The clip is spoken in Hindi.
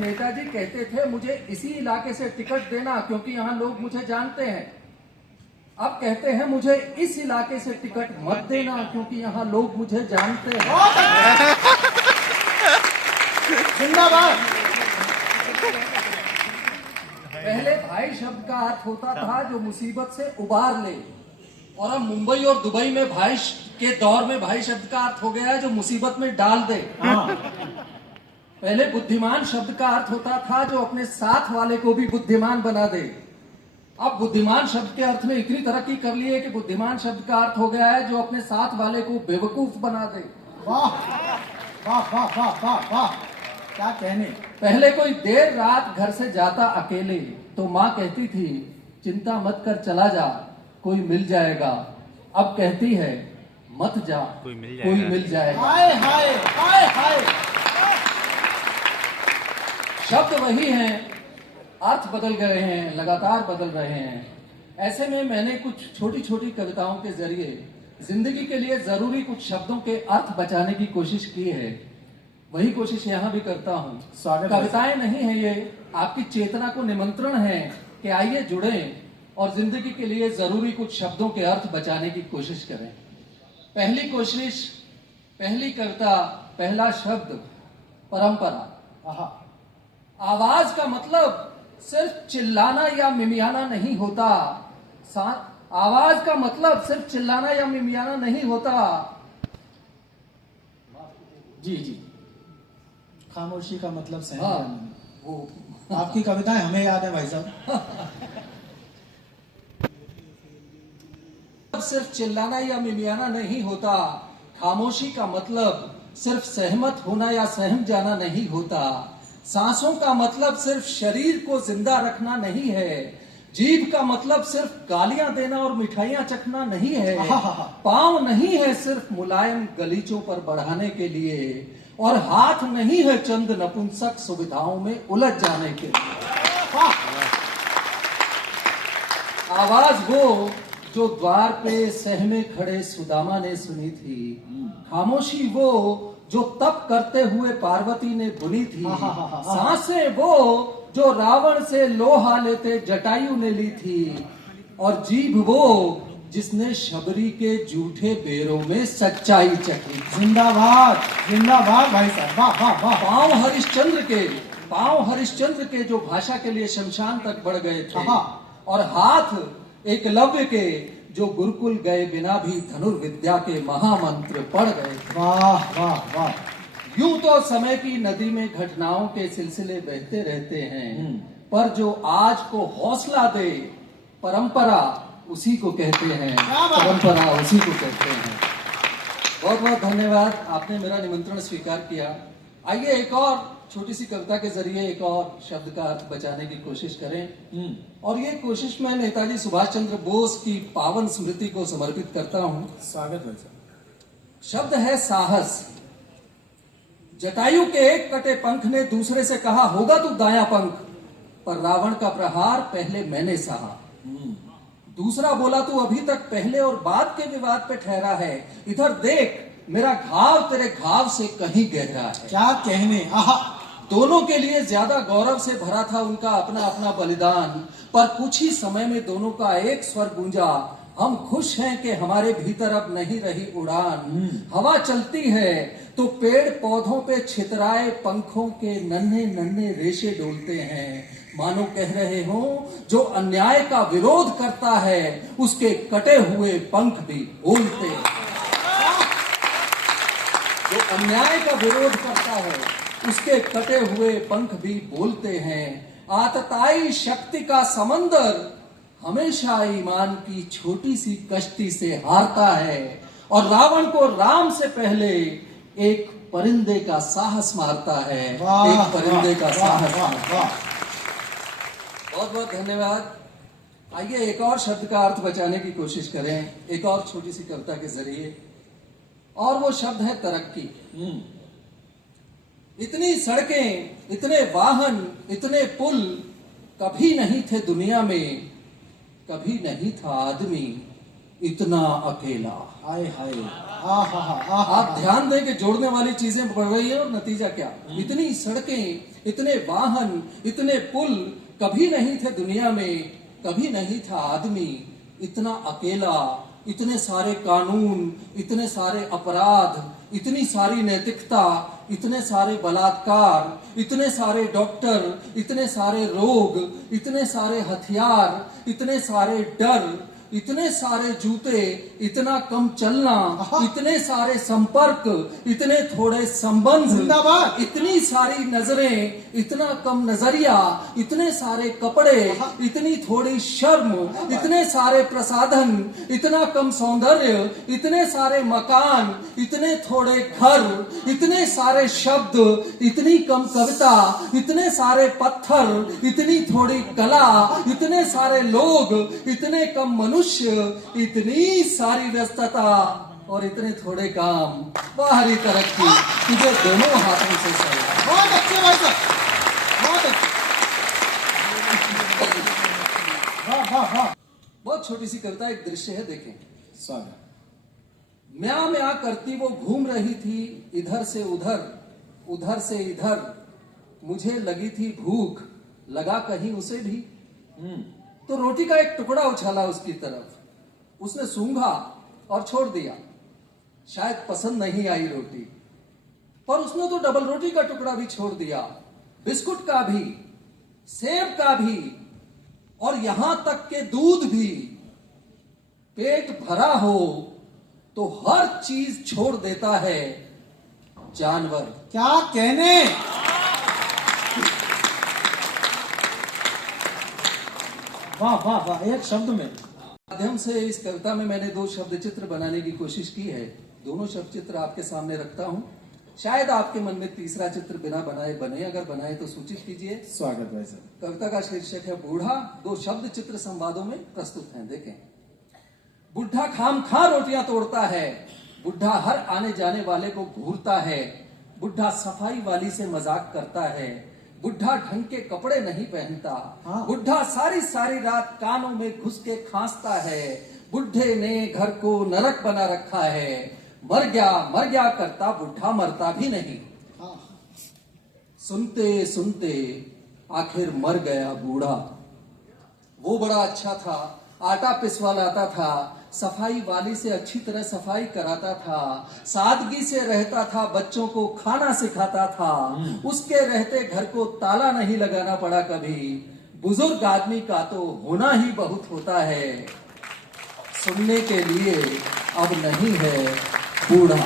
नेताजी कहते थे मुझे इसी इलाके से टिकट देना क्योंकि यहाँ लोग मुझे जानते हैं। अब कहते हैं मुझे इस इलाके से टिकट मत देना क्योंकि यहाँ लोग मुझे जानते हैं। जिंदाबाद। पहले भाई शब्द का अर्थ होता था जो मुसीबत से उबार ले, और अब मुंबई और दुबई में भाई के दौर में भाई शब्द का अर्थ हो गया है जो मुसीबत में डाल दे। पहले बुद्धिमान शब्द का अर्थ होता था जो अपने साथ वाले को भी बुद्धिमान बना दे। अब बुद्धिमान शब्द के अर्थ में इतनी तरक्की कर ली है कि बुद्धिमान शब्द का अर्थ हो गया है जो अपने साथ वाले को बेवकूफ बना दे। वाह वाह वाह वाह वाह वाह, क्या कहने। पहले कोई देर रात घर से जाता अकेले तो माँ कहती थी चिंता मत कर चला जा कोई मिल जाएगा। अब कहती है मत जा कोई मिल जाएगा। हाय हाय हाय हाय। शब्द वही हैं, अर्थ बदल गए हैं, लगातार बदल रहे हैं। ऐसे में मैंने कुछ छोटी छोटी कविताओं के जरिए जिंदगी के लिए जरूरी कुछ शब्दों के अर्थ बचाने की कोशिश की है। वही कोशिश यहाँ भी करता हूँ। कविताएं नहीं है ये, आपकी चेतना को निमंत्रण है कि आइए जुड़ें और जिंदगी के लिए जरूरी कुछ शब्दों के अर्थ बचाने की कोशिश करें। पहली कोशिश, पहली कविता, पहला शब्द परंपरा। आवाज का मतलब सिर्फ चिल्लाना या मिमियाना नहीं होता। आवाज का मतलब सिर्फ चिल्लाना या मिमियाना नहीं होता। जी जी, खामोशी का मतलब सहन हाँ, करना। वो आपकी कविताएं हमें याद है भाई साहब। सिर्फ चिल्लाना या मिमियाना नहीं होता। खामोशी का मतलब सिर्फ सहमत होना या सहम जाना नहीं होता। सांसों का मतलब सिर्फ शरीर को जिंदा रखना नहीं है। जीभ का मतलब सिर्फ गालियां देना और मिठाइयां चखना नहीं है। पांव नहीं है सिर्फ मुलायम गलीचों पर बढ़ाने के लिए, और हाथ नहीं है चंद नपुंसक सुविधाओं में उलझ जाने के लिए। आवाज वो जो द्वार पे सहमे खड़े सुदामा ने सुनी थी। खामोशी वो जो तप करते हुए पार्वती ने बुनी थी। सांसें वो जो रावण से लोहा लेते जटायु ने ली थी, और जीभ वो जिसने शबरी के झूठे बेरों में सच्चाई चखी। जिंदाबाद जिंदाबाद भाई साहब, वाह वाह वाह। पांव हरिश्चंद्र के जो भाषा के लिए शमशान तक बढ़ गए थे, और हाथ एकलव्य के जो गुरुकुल गए बिना भी धनुर्विद्या के महामंत्र पढ़ गए। वाह वाह वाह। यूं तो समय की नदी में घटनाओं के सिलसिले बहते रहते हैं, पर जो आज को हौसला दे परंपरा उसी को कहते हैं। परंपरा उसी को कहते हैं। बहुत बहुत धन्यवाद, आपने मेरा निमंत्रण स्वीकार किया। आइए एक और छोटी सी कविता के जरिए एक और शब्द का अर्थ बचाने की कोशिश करें। और ये कोशिश मैं नेताजी सुभाष चंद्र बोस की पावन स्मृति को समर्पित करता हूँ। स्वागत भाई साहब। शब्द है साहस। जटायु के एक कटे पंख ने दूसरे से कहा होगा तू दायां पंख, पर रावण का प्रहार पहले मैंने सहा। दूसरा बोला तू अभी तक पहले और बाद के विवाद पे ठहरा है, इधर देख मेरा घाव तेरे घाव से कहीं गहरा है। क्या कहने। दोनों के लिए ज्यादा गौरव से भरा था उनका अपना अपना बलिदान, पर कुछ ही समय में दोनों का एक स्वर गूंजा, हम खुश हैं कि हमारे भीतर अब नहीं रही उड़ान। हवा चलती है तो पेड़ पौधों पे छितराए पंखों के नन्हे नन्हे रेशे डोलते हैं, मानो कह रहे हो जो अन्याय का विरोध करता है उसके कटे हुए पंख भी बोलते हैं। जो अन्याय का विरोध करता है उसके कटे हुए पंख भी बोलते हैं। आतताई शक्ति का समंदर हमेशा ईमान की छोटी सी कश्ती से हारता है, और रावण को राम से पहले एक परिंदे का साहस मारता है। एक परिंदे का साहस मारता है। बहुत बहुत धन्यवाद। आइए एक और शब्द का अर्थ बचाने की कोशिश करें एक और छोटी सी कविता के जरिए, और वो शब्द है तरक्की। इतनी सड़कें, इतने वाहन, इतने पुल कभी नहीं थे दुनिया में, कभी नहीं था आदमी इतना अकेला। हाय हाय। आप ध्यान दें कि जोड़ने वाली चीजें बढ़ रही है और नतीजा क्या, इतनी सड़कें, इतने वाहन, इतने पुल कभी नहीं थे दुनिया में, कभी नहीं था आदमी इतना अकेला, इतने सारे कानून, इतने सारे अपराध, इतनी सारी नैतिकता, इतने सारे बलात्कार, इतने सारे डॉक्टर, इतने सारे रोग, इतने सारे हथियार, इतने सारे डर, इतने सारे जूते, इतना कम चलना, इतने सारे संपर्क, इतने थोड़े संबंध, जिंदाबाद। इतनी सारी नजरें, इतना कम नजरिया, इतने सारे कपड़े, इतनी थोड़ी शर्म, इतने सारे प्रसाधन, इतना कम सौंदर्य, इतने सारे मकान, इतने थोड़े घर, इतने सारे शब्द, इतनी कम कविता, इतने सारे पत्थर, इतनी थोड़ी कला, इतने सारे लोग, इतने कम मनुष्य, इतनी सारी व्यस्तता और इतने थोड़े काम, बाहरी तरक्की तुझे दोनों हाथों से सलाम। बहुत अच्छे भाई साहब, बहुत अच्छे। वाह वाह वाह। बहुत छोटी सी कविता, एक दृश्य है, देखें। स्वागत। म्या म्या करती वो घूम रही थी इधर से उधर, उधर से इधर, मुझे लगी थी भूख, लगा कहीं उसे भी, तो रोटी का एक टुकड़ा उछाला उसकी तरफ, उसने सूंघा और छोड़ दिया। शायद पसंद नहीं आई रोटी, पर उसने तो डबल रोटी का टुकड़ा भी छोड़ दिया, बिस्कुट का भी, सेब का भी, और यहां तक के दूध भी। पेट भरा हो तो हर चीज छोड़ देता है जानवर। क्या कहने। वाह वाह वाह, एक शब्द में। माध्यम से इस कविता में मैंने 2 शब्द चित्र बनाने की कोशिश की है। दोनों शब्द चित्र आपके सामने रखता हूं। शायद आपके मन में तीसरा चित्र बिना बनाए बने, अगर बनाए तो सूचित कीजिए। स्वागत भाई साहब। कविता का शीर्षक है बूढ़ा। 2 शब्द चित्र संवादों में प्रस्तुत हैं, देखें। बुढ़ा खाम खा रोटियां तोड़ता है, बुढ़ा हर आने जाने वाले को घूरता है, बुढ़ा सफाई वाली से मजाक करता है, बुढ़ा ढंग के कपड़े नहीं पहनता, बुढ़ा सारी सारी रात कानों में घुस के खांसता है, बुढ़े ने घर को नरक बना रखा है, मर गया करता बुढ़ा मरता भी नहीं। सुनते सुनते आखिर मर गया बूढ़ा। वो बड़ा अच्छा था, आटा पिसवा लाता था, सफाई वाली से अच्छी तरह सफाई कराता था, सादगी से रहता था, बच्चों को खाना सिखाता था, उसके रहते घर को ताला नहीं लगाना पड़ा कभी। बुजुर्ग आदमी का तो होना ही बहुत होता है, सुनने के लिए अब नहीं है बूढ़ा।